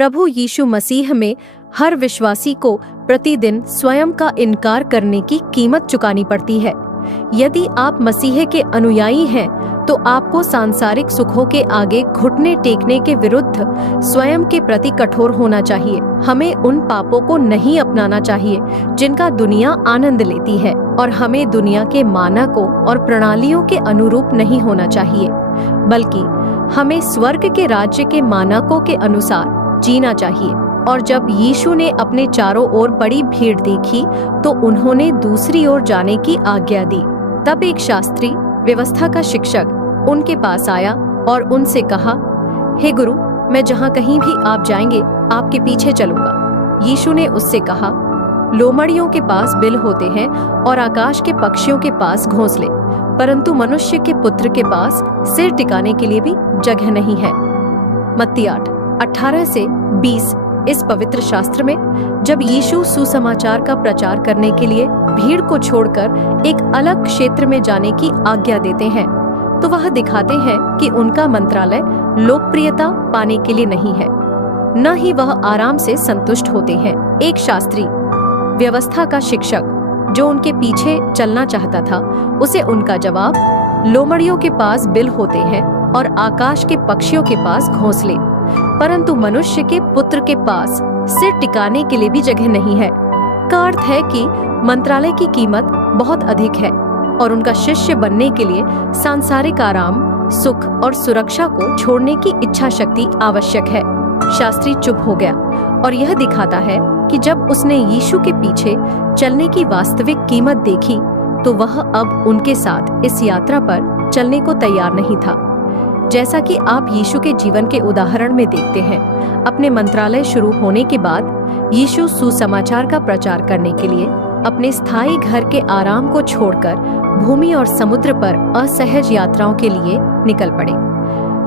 प्रभु यीशु मसीह में हर विश्वासी को प्रतिदिन स्वयं का इनकार करने की कीमत चुकानी पड़ती है। यदि आप मसीह के अनुयायी हैं, तो आपको सांसारिक सुखों के आगे घुटने टेकने के विरुद्ध स्वयं के प्रति कठोर होना चाहिए। हमें उन पापों को नहीं अपनाना चाहिए जिनका दुनिया आनंद लेती है, और हमें दुनिया के मानकों और प्रणालियों के अनुरूप नहीं होना चाहिए, बल्कि हमें स्वर्ग के राज्य के मानकों के अनुसार जीना चाहिए। और जब यीशु ने अपने चारों ओर बड़ी भीड़ देखी, तो उन्होंने दूसरी ओर जाने की आज्ञा दी। तब एक शास्त्री, व्यवस्था का शिक्षक, उनके पास आया और उनसे कहा, हे गुरु, मैं जहाँ कहीं भी आप जाएंगे आपके पीछे चलूंगा। यीशु ने उससे कहा, लोमड़ियों के पास बिल होते हैं और आकाश के पक्षियों के पास घोंसले, परंतु मनुष्य के पुत्र के पास सिर टिकाने के लिए भी जगह नहीं है। मत्ती 8:18 से 20। इस पवित्र शास्त्र में जब यीशु सुसमाचार का प्रचार करने के लिए भीड़ को छोड़कर एक अलग क्षेत्र में जाने की आज्ञा देते हैं, तो वह दिखाते हैं कि उनका मंत्रालय लोकप्रियता पाने के लिए नहीं है, न ही वह आराम से संतुष्ट होते हैं। एक शास्त्री, व्यवस्था का शिक्षक, जो उनके पीछे चलना चाहता था, उसे उनका जवाब, लोमड़ियों के पास बिल होते हैं और आकाश के पक्षियों के पास घोंसले, परंतु मनुष्य के पुत्र के पास सिर टिकाने के लिए भी जगह नहीं है, का अर्थ है कि मंत्रालय की कीमत बहुत अधिक है और उनका शिष्य बनने के लिए सांसारिक आराम, सुख और सुरक्षा को छोड़ने की इच्छा शक्ति आवश्यक है। शास्त्री चुप हो गया, और यह दिखाता है कि जब उसने यीशु के पीछे चलने की वास्तविक कीमत देखी, तो वह अब उनके साथ इस यात्रा पर चलने को तैयार नहीं था। जैसा कि आप यीशु के जीवन के उदाहरण में देखते हैं, अपने मंत्रालय शुरू होने के बाद यीशु सुसमाचार का प्रचार करने के लिए अपने स्थायी घर के आराम को छोड़कर भूमि और समुद्र पर असहज यात्राओं के लिए निकल पड़े।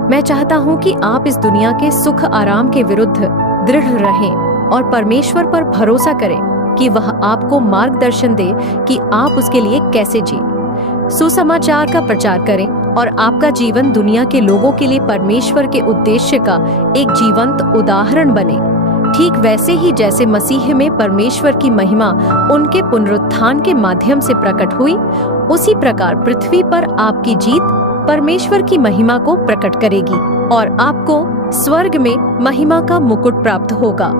मैं चाहता हूं कि आप इस दुनिया के सुख आराम के विरुद्ध दृढ़ रहें और परमेश्वर पर भरोसा करें कि वह आपको मार्गदर्शन दे कि आप उसके लिए कैसे जिएं। सुसमाचार का प्रचार करें और आपका जीवन दुनिया के लोगों के लिए परमेश्वर के उद्देश्य का एक जीवंत उदाहरण बने, ठीक वैसे ही जैसे मसीह में परमेश्वर की महिमा उनके पुनरुत्थान के माध्यम से प्रकट हुई, उसी प्रकार पृथ्वी पर आपकी जीत परमेश्वर की महिमा को प्रकट करेगी और आपको स्वर्ग में महिमा का मुकुट प्राप्त होगा।